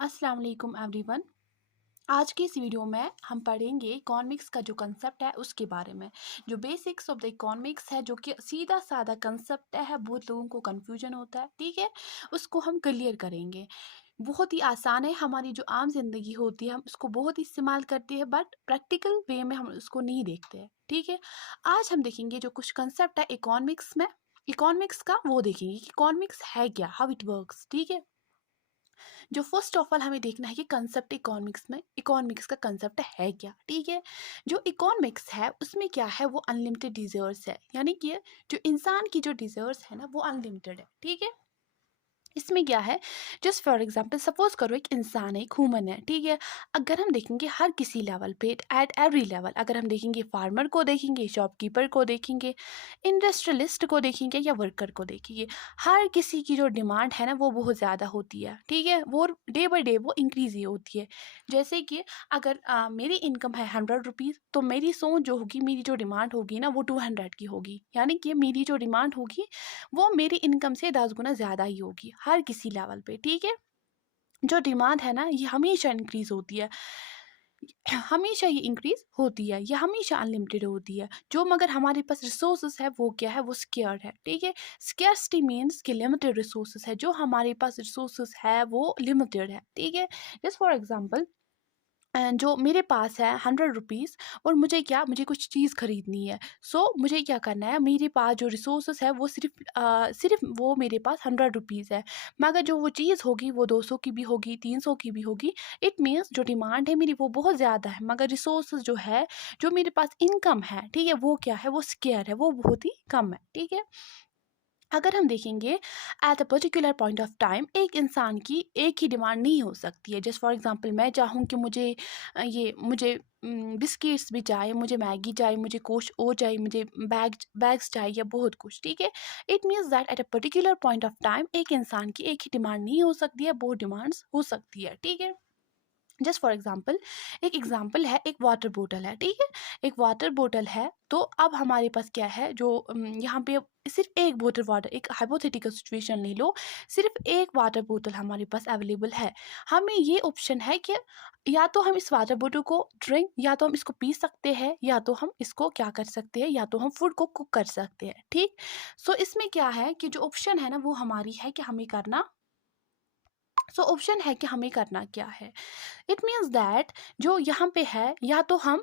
अस्सलाम वालेकुम एवरीवन। आज की इस वीडियो में हम पढ़ेंगे इकोनॉमिक्स का जो कंसेप्ट है उसके बारे में। जो बेसिक्स ऑफ द इकोनॉमिक्स है, जो कि सीधा साधा कंसेप्ट है, बहुत लोगों को कंफ्यूजन होता है, ठीक है। उसको हम क्लियर करेंगे। बहुत ही आसान है। हमारी जो आम जिंदगी होती है हम उसको बहुत ही इस्तेमाल करते हैं, बट प्रैक्टिकल वे में हम उसको नहीं देखते हैं, ठीक है। आज हम देखेंगे जो कुछ कंसेप्ट है इकोनॉमिक्स में, इकोनॉमिक्स का, वो देखेंगे कि इकोनॉमिक्स है क्या, हाउ इट वर्क्स, ठीक है। जो फर्स्ट ऑफ ऑल हमें देखना है कि कंसेप्ट इकोनॉमिक्स में, इकोनॉमिक्स का कंसेप्ट है क्या, ठीक है। जो इकोनॉमिक्स है उसमें क्या है, वो अनलिमिटेड रिजोर्स है, यानी कि जो इंसान की जो रिजोर्स है ना वो अनलिमिटेड है, ठीक है। इसमें क्या है, जस्ट फॉर एग्जांपल सपोज करो एक इंसान है, एक ह्यूमन है, ठीक है। अगर हम देखेंगे हर किसी लेवल पे, एट एवरी लेवल, अगर हम देखेंगे फार्मर को देखेंगे, शॉपकीपर को देखेंगे, इंडस्ट्रियलिस्ट को देखेंगे या वर्कर को देखेंगे, हर किसी की जो डिमांड है ना वो बहुत ज़्यादा होती है, ठीक है। वो डे बाई डे वो इंक्रीज ही होती है। जैसे कि अगर मेरी इनकम है 100 रुपीज़, तो मेरी सोच जो होगी, मेरी जो डिमांड होगी ना वो 200 की होगी, यानी कि मेरी जो डिमांड होगी वो मेरी इनकम से 10 गुना ज़्यादा ही होगी हर किसी लेवल पे, ठीक है। जो डिमांड है ना ये हमेशा इंक्रीज होती है, हमेशा ये इंक्रीज होती है, ये हमेशा अनलिमिटेड होती है। जो मगर हमारे पास रिसोर्सेज है वो क्या है, वो स्केयर है, ठीक है। स्केर्सिटी मीन्स कि लिमिटेड रिसोर्सेज है, जो हमारे पास रिसोर्सेज है वो लिमिटेड है, ठीक है। जस्ट फॉर एग्जाम्पल, जो मेरे पास है 100 रुपीज़, और मुझे क्या, मुझे कुछ चीज़ खरीदनी है। सो मुझे क्या करना है, मेरे पास जो रिसोर्सेस है वो सिर्फ वो मेरे पास 100 रुपीज़ है, मगर जो वो चीज़ होगी वो 200 की भी होगी, 300 की भी होगी। इट मीन्स जो डिमांड है मेरी वो बहुत ज़्यादा है, मगर रिसोर्सेज जो है, जो मेरे पास इनकम है, ठीक है, वो क्या है, वो स्केयर है, वो बहुत ही कम है, ठीक है। अगर हम देखेंगे at a particular point of time, एक इंसान की एक ही डिमांड नहीं हो सकती है। जस्ट फॉर एग्जांपल मैं चाहूँ कि मुझे बिस्किट्स भी चाहिए, मुझे मैगी चाहिए, मुझे कुछ और चाहिए, मुझे बैग्स चाहिए या बहुत कुछ, ठीक है। It means that at a particular point of time एक इंसान की एक ही डिमांड नहीं हो सकती है, बहुत डिमांड्स हो सकती है, ठीक है। जस्ट फॉर एग्जाम्पल, एक एग्जाम्पल है, एक वाटर बोतल है, ठीक है। एक वाटर बोतल है, तो अब हमारे पास क्या है, जो यहाँ पे सिर्फ एक बोतल वाटर, एक हाइपोथेटिकल सिचुएशन ले लो, सिर्फ एक वाटर बोतल हमारे पास अवेलेबल है। हमें ये ऑप्शन है कि या तो हम इस वाटर बोतल को ड्रिंक, या तो हम इसको पी सकते हैं, या तो हम इसको क्या कर सकते हैं, या तो हम फूड को कुक कर सकते हैं, ठीक। सो इसमें क्या है कि जो ऑप्शन है ना वो हमारी है कि हमें करना, सो ऑप्शन है कि हमें करना क्या है। इट मीन्स दैट जो यहाँ पे है, या तो हम,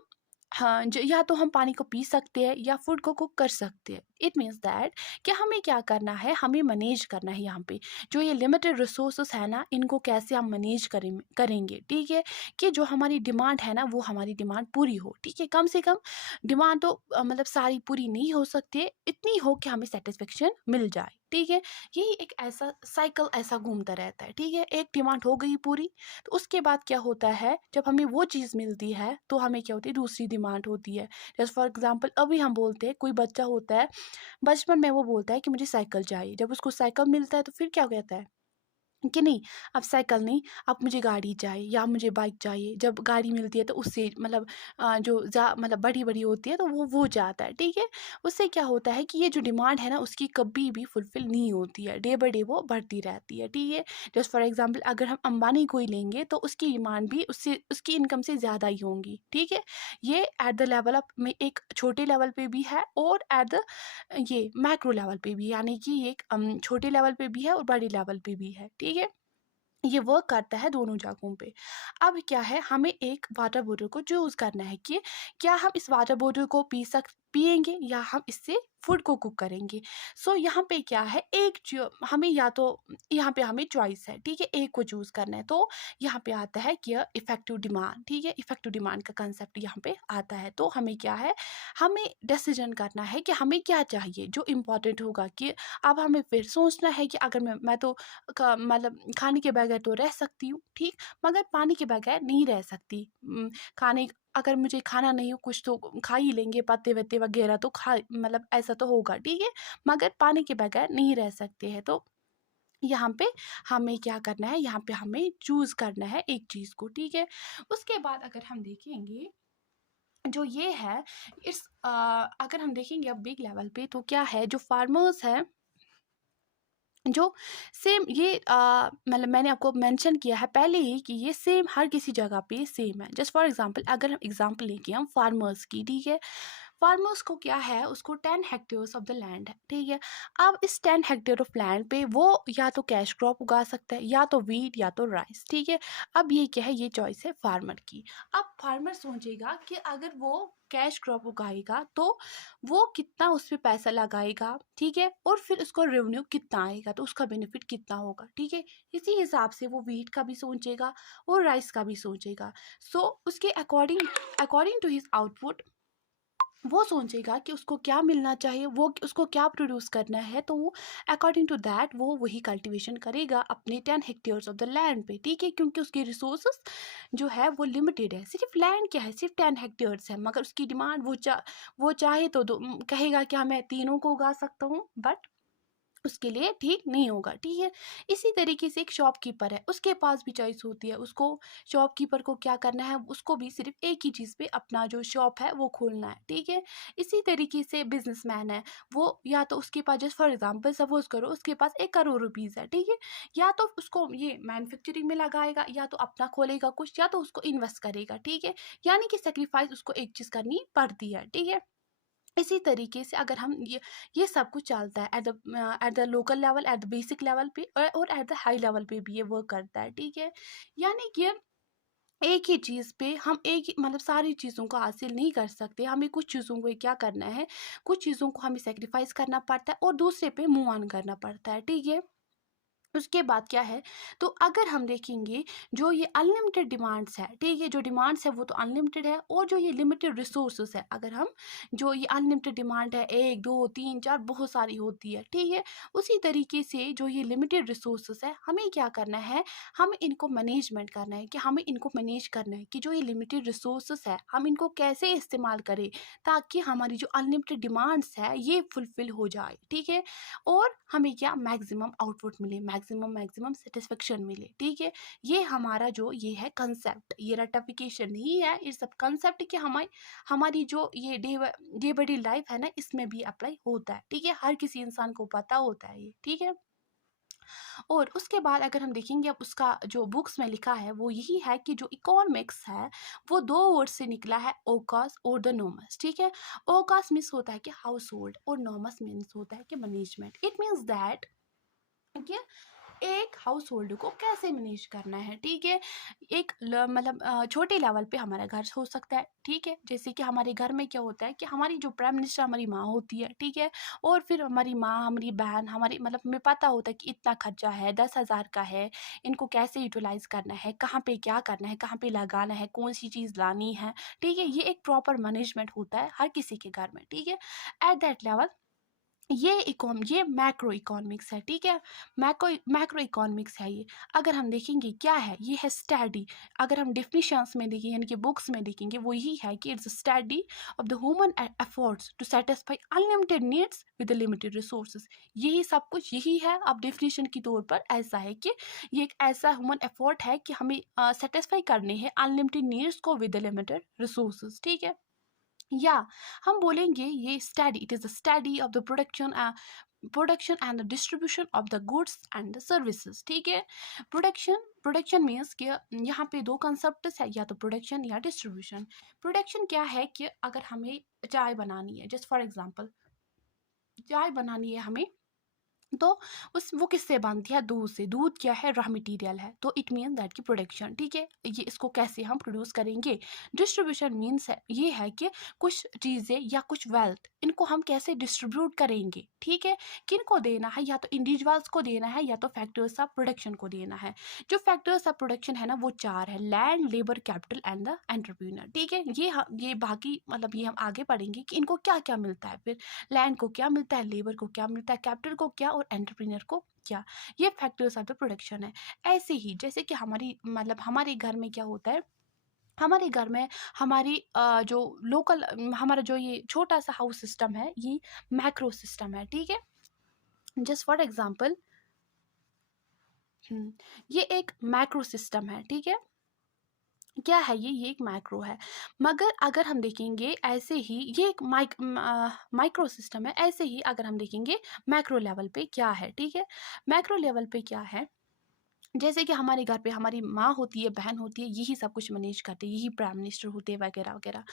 हाँ, या तो हम पानी को पी सकते हैं या फूड को कुक कर सकते हैं। इट मीन्स दैट कि हमें क्या करना है, हमें मैनेज करना है यहाँ पे, जो ये लिमिटेड रिसोर्सेस है ना इनको कैसे हम मैनेज करेंगे, ठीक है। कि जो हमारी डिमांड है ना वो हमारी डिमांड पूरी हो, ठीक है। कम से कम डिमांड तो मतलब सारी पूरी नहीं हो सकती है, इतनी हो कि हमें सेटिस्फेक्शन मिल जाए, ठीक है। यही एक ऐसा साइकिल ऐसा घूमता रहता है, ठीक है। एक डिमांड हो गई पूरी, तो उसके बाद क्या होता है, जब हमें वो चीज़ मिलती है तो हमें क्या होती है, दूसरी डिमांड होती है। जैसे फॉर एग्जांपल अभी हम बोलते हैं, कोई बच्चा होता है, बचपन में वो बोलता है कि मुझे साइकिल चाहिए, जब उसको साइकिल मिलता है तो फिर क्या कहता है कि नहीं, अब साइकिल नहीं, अब मुझे गाड़ी चाहिए या मुझे बाइक चाहिए। जब गाड़ी मिलती है तो उससे मतलब जो मतलब बड़ी-बड़ी होती है तो वो जाता है, ठीक है। उससे क्या होता है कि ये जो डिमांड है ना उसकी कभी भी फुलफ़िल नहीं होती है, डे बाय डे वो बढ़ती रहती है, ठीक है। जस्ट फॉर एग्ज़ाम्पल अगर हम अंबानी को ही लेंगे तो उसकी डिमांड भी उससे, उसकी इनकम से ज़्यादा ही होंगी, ठीक है। ये एट द लेवल ऑफ में एक छोटे लेवल पे भी है, और एट द ये मैक्रो लेवल पे भी, यानी कि ये एक छोटे लेवल पे भी है और बड़े लेवल पे भी है, ठीक है। ये वर्क करता है दोनों जगहों पे। अब क्या है, हमें एक वाटर बॉटल को चूज़ करना है कि क्या हम इस वाटर बॉटल को पिएँगे या हम इससे फूड को कुक करेंगे। सो यहाँ पे क्या है, एक जो हमें, या तो यहाँ पे हमें चॉइस है, ठीक है, एक को चूज़ करना है। तो यहाँ पे आता है कि इफ़ेक्टिव डिमांड, ठीक है, इफ़ेक्टिव डिमांड का कंसेप्ट यहाँ पे आता है। तो हमें क्या है, हमें डिसीज़न करना है कि हमें क्या चाहिए, जो इम्पोर्टेंट होगा। कि अब हमें फिर सोचना है कि अगर मैं तो मतलब खाने के बगैर तो रह सकती हूँ, ठीक, मगर पानी के बगैर नहीं रह सकती। खाने, अगर मुझे खाना नहीं हो, कुछ तो खा ही लेंगे, पत्ते-वत्ते वगैरह तो खा, मतलब ऐसा तो होगा, ठीक है, मगर पानी के बगैर नहीं रह सकते हैं। तो यहाँ पे हमें क्या करना है, यहाँ पे हमें चूज़ करना है एक चीज़ को, ठीक है। उसके बाद अगर हम देखेंगे जो ये है, अगर हम देखेंगे अब बिग लेवल पे, तो क्या है, जो फार्मर्स हैं जो सेम ये मतलब मैंने आपको मेंशन किया है पहले ही कि ये सेम हर किसी जगह पे सेम है। जस्ट फॉर एग्जांपल अगर हम एग्जांपल लेके हम फार्मर्स की, ठीक है। फार्मर्स को क्या है, उसको 10 हेक्टेयर्स ऑफ द लैंड है, ठीक है। अब इस 10 हेक्टेयर ऑफ लैंड पे वो या तो कैश क्रॉप उगा सकता है, या तो वीट या तो राइस, ठीक है। अब ये क्या है, ये चॉइस है फार्मर की। अब फार्मर सोचेगा कि अगर वो कैश क्रॉप उगाएगा तो वो कितना उस पर पैसा लगाएगा, ठीक है, और फिर उसको रेवेन्यू कितना आएगा, तो उसका बेनिफिट कितना होगा, ठीक है। इसी हिसाब से वो वीट का भी सोचेगा और राइस का भी सोचेगा। सो उसके according according to his output वो सोचेगा कि उसको क्या मिलना चाहिए, वो उसको क्या प्रोड्यूस करना है, तो वो अकॉर्डिंग टू दैट वो वही कल्टीवेशन करेगा अपने 10 हेक्टेयर्स ऑफ द लैंड पे, ठीक है। क्योंकि उसकी रिसोर्सेस जो है वो लिमिटेड है। सिर्फ लैंड क्या है, सिर्फ 10 हेक्टेयर्स है, मगर उसकी डिमांड वो चाहे तो कहेगा कि हाँ मैं तीनों को उगा सकता हूँ, बट उसके लिए ठीक नहीं होगा, ठीक है। इसी तरीके से एक शॉपकीपर है, उसके पास भी चॉइस होती है। उसको शॉपकीपर को क्या करना है, उसको भी सिर्फ एक ही चीज़ पे अपना जो शॉप है वो खोलना है, ठीक है। इसी तरीके से बिजनेसमैन है, वो या तो उसके पास जस्ट फॉर एग्जांपल सपोज करो उसके पास 1 करोड़ रुपीज़ है, ठीक है। या तो उसको ये मैन्युफैक्चरिंग में लगाएगा, या तो अपना खोलेगा कुछ, या तो उसको इन्वेस्ट करेगा, ठीक है। यानी कि सेक्रीफाइस उसको एक चीज़ करनी पड़ती है, ठीक है। इसी तरीके से अगर हम ये सब कुछ चलता है at the local level, at the basic level पे, और एट द हाई लेवल पे भी ये वर्क करता है, ठीक है। यानी कि एक ही चीज़ पे हम एक ही मतलब सारी चीज़ों को हासिल नहीं कर सकते। हमें कुछ चीज़ों को क्या करना है, कुछ चीज़ों को हमें सेक्रीफाइस करना पड़ता है और दूसरे पे मूव ऑन करना पड़ता है, ठीक है। उसके बाद क्या है, तो अगर हम देखेंगे जो ये अनलिमिटेड डिमांड्स है, ठीक है, जो डिमांड्स है वो तो अनलिमिटेड है, और जो ये लिमिटेड रिसोर्सेस है, अगर हम जो ये अनलिमिटेड डिमांड है 1 2 3 4 बहुत सारी होती है, ठीक है। उसी तरीके से जो ये लिमिटेड रिसोर्सेस है, हमें क्या करना है, हमें इनको मैनेजमेंट करना है, कि हमें इनको मैनेज करना है कि जो ये लिमिटेड रिसोर्सेस है हम इनको कैसे इस्तेमाल करें, ताकि हमारी जो अनलिमिटेड डिमांड्स है ये फुलफिल हो जाए, ठीक है। और हमें क्या मैक्सिमम आउटपुट मिले, मैक्सिमम मैक्सिमम सेटिस्फेक्शन मिले, ठीक है। ये हमारा जो ये है कंसेप्ट, ये रटिफिकेशन नहीं है, ये सब कंसेप्ट कि हमारी हमारी जो ये डे बाई डे लाइफ है ना, इसमें भी अप्लाई होता है, ठीक है। हर किसी इंसान को पता होता है ये, ठीक है। और उसके बाद अगर हम देखेंगे अब उसका जो बुक्स में लिखा है वो यही है कि जो इकोनॉमिक्स है वो 2 वर्ड से निकला है, ओकास और द नोमस, ठीक है। ओकास मीन्स होता है कि हाउस होल्ड, और नोमस मीन्स होता है कि मैनेजमेंट। इट मीन्स दैट कि एक हाउस होल्ड को कैसे मैनेज करना है, ठीक है। एक मतलब छोटे लेवल पे हमारा घर हो सकता है, ठीक है। जैसे कि हमारे घर में क्या होता है कि हमारी जो प्राइम मिनिस्टर हमारी माँ होती है, ठीक है। और फिर हमारी माँ, हमारी बहन, हमारी मतलब हमें पता होता है कि इतना खर्चा है, 10,000 का है, इनको कैसे यूटिलाइज करना है, कहाँ पे क्या करना है, कहाँ पे लगाना है, कौन सी चीज़ लानी है, ठीक है। ये एक प्रॉपर मैनेजमेंट होता है हर किसी के घर में, ठीक है। एट दैट लेवल ये मैक्रो इकोनॉमिक्स है, ठीक है। मैक्रो इकोनॉमिक्स है ये। अगर हम देखेंगे क्या है, ये है स्टडी। अगर हम डिफिनीशंस में देखेंगे यानी कि बुक्स में देखेंगे वो यही है कि it's study of the human efforts to satisfy unlimited needs with limited resources. यही सब कुछ यही है। अब डेफिनेशन के तौर पर ऐसा है कि ये एक ऐसा ह्यूमन एफर्ट है कि हमें सेटिस्फाई करने हैं अनलिमिटेड नीड्स को विद लिमिटेड रिसोर्सेज, ठीक है। या हम बोलेंगे ये study, it is the study of the production and the distribution of the goods and the services, ठीक है। प्रोडक्शन मीन्स कि यहाँ पे 2 कंसेप्ट है, या तो प्रोडक्शन या डिस्ट्रीब्यूशन। प्रोडक्शन क्या है कि अगर हमें चाय बनानी है, जस्ट फॉर एग्जांपल चाय बनानी है हमें, तो उस वो किससे बनती है, दूध से। दूध क्या है, रॉ मटेरियल है, तो इट मीन दैट की प्रोडक्शन, ठीक है। ये इसको कैसे हम प्रोड्यूस करेंगे। डिस्ट्रीब्यूशन मीन्स है ये है कि कुछ चीज़ें या कुछ वेल्थ इनको हम कैसे डिस्ट्रीब्यूट करेंगे, ठीक है। किनको देना है, या तो इंडिविजुअल्स को देना है, या तो फैक्टर्स ऑफ प्रोडक्शन को देना है। जो फैक्टर्स ऑफ प्रोडक्शन है ना वो 4 है, land, labour, capital and the entrepreneur, ठीक है। ये बाकी मतलब ये हम आगे पढ़ेंगे कि इनको क्या क्या मिलता है, फिर लैंड को क्या मिलता है, लेबर को क्या मिलता है, कैपिटल को क्या, और एंटरप्रेन्योर को क्या। ये फैक्टर्स ऑफ द प्रोडक्शन है। ऐसे ही जैसे कि हमारी मतलब हमारे घर में क्या होता है, हमारे घर में हमारी जो लोकल हमारा जो ये छोटा सा हाउस सिस्टम है ये मैक्रो सिस्टम है, ठीक है। जस्ट फॉर एग्जांपल ये एक मैक्रो सिस्टम है, ठीक है। क्या है ये एक मैक्रो है। मगर अगर हम देखेंगे ऐसे ही ये एक माइक्रो सिस्टम है, ऐसे ही अगर हम देखेंगे मैक्रो लेवल पे क्या है, ठीक है। मैक्रो लेवल पे क्या है, जैसे कि हमारे घर पे हमारी माँ होती है, बहन होती है, यही सब कुछ मैनेज करते हैं, यही प्राइम मिनिस्टर होते हैं वगैरह वगैरह।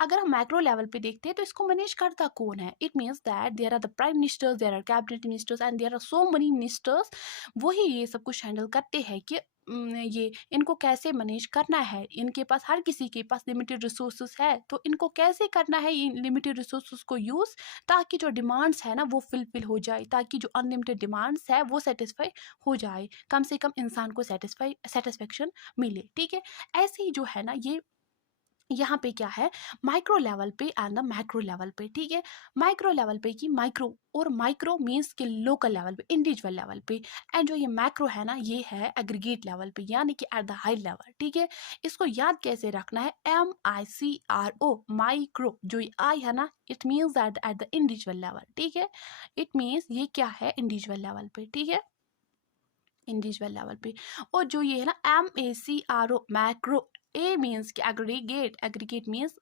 अगर हम मैक्रो लेवल पे देखते हैं तो इसको मैनेज करता कौन है? It means that there are the prime ministers, there are cabinet ministers and there are so many ministers. वही ये सब कुछ हैंडल करते हैं कि ये इनको कैसे मैनेज करना है। इनके पास, हर किसी के पास लिमिटेड रिसोर्सेज है, तो इनको कैसे करना है ये लिमिटेड रिसोर्सेज को यूज़, ताकि जो डिमांड्स है ना वो फुलफिल हो जाए, ताकि जो अनलिमिटेड डिमांड्स है वो सेटिस्फाई हो जाए, कम से कम इंसान को सेटिस्फेक्शन मिले, ठीक है। ऐसे ही जो है ना ये यहाँ पे क्या है, माइक्रो लेवल पे एंड द मैक्रो लेवल पे, ठीक है। माइक्रो लेवल पे की माइक्रो, और माइक्रो मीन्स के लोकल लेवल पे, इंडिविजुअल लेवल पे। एंड जो ये मैक्रो है ना ये है एग्रीगेट लेवल पे, यानी कि एट द हाई लेवल, ठीक है। इसको याद कैसे रखना है, MICRO, माइक्रो। जो ये आई है ना, it means that at the individual level, ठीक है। इट मीन्स ये क्या है, इंडिविजुअल लेवल पे, ठीक है, इंडिविजुअल लेवल पे। और जो ये है ना MACRO, मैक्रो, ए मीन्स कि एग्रीगेट, एग्रीगेट मीन्स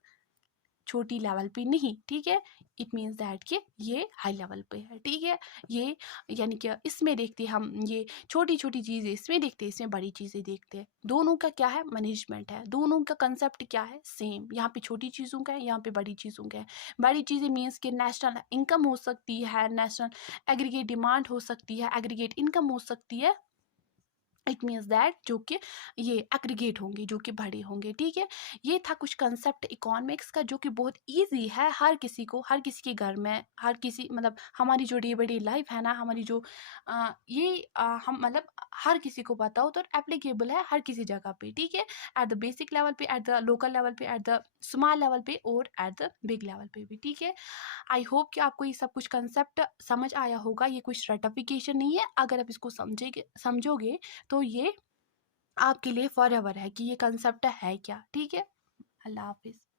छोटी लेवल पे नहीं, ठीक है। इट मीन्स दैट कि ये हाई लेवल पे है, ठीक है। ये यानी कि इसमें देखते हैं हम, ये छोटी छोटी चीज़ें इसमें देखते हैं, इसमें बड़ी चीज़ें देखते हैं। दोनों का क्या है, मैनेजमेंट है। दोनों का कंसेप्ट क्या है, सेम। यहाँ पे छोटी चीज़ों का है, यहाँ पे बड़ी चीज़ों का है। बड़ी चीज़ें मीन्स कि नेशनल इनकम हो सकती है, नेशनल एग्रीगेट डिमांड हो सकती है, एग्रीगेट इनकम हो सकती है। इट मीन्स दैट जो कि ये एग्रीगेट होंगे, जो कि बड़े होंगे, ठीक है। ये था कुछ कंसेप्ट इकोनॉमिक्स का, जो कि बहुत इजी है हर किसी को, हर किसी के घर में, हर किसी मतलब हमारी जो डे बाई डे लाइफ है ना, हमारी जो हम मतलब हर किसी को पता हो, तो एप्लीकेबल है हर किसी जगह पे, ठीक है। एट द बेसिक लेवल पे, एट द लोकल लेवल पे, एट द स्मॉल लेवल पे, और एट द बिग लेवल पे भी, ठीक है। आई होप कि आपको ये सब कुछ कंसेप्ट समझ आया होगा। ये कुछ रटिफिकेशन नहीं है, अगर आप इसको समझोगे तो ये आपके लिए फॉरएवर है कि ये कंसेप्ट है क्या, ठीक है। अल्लाह हाफिज़।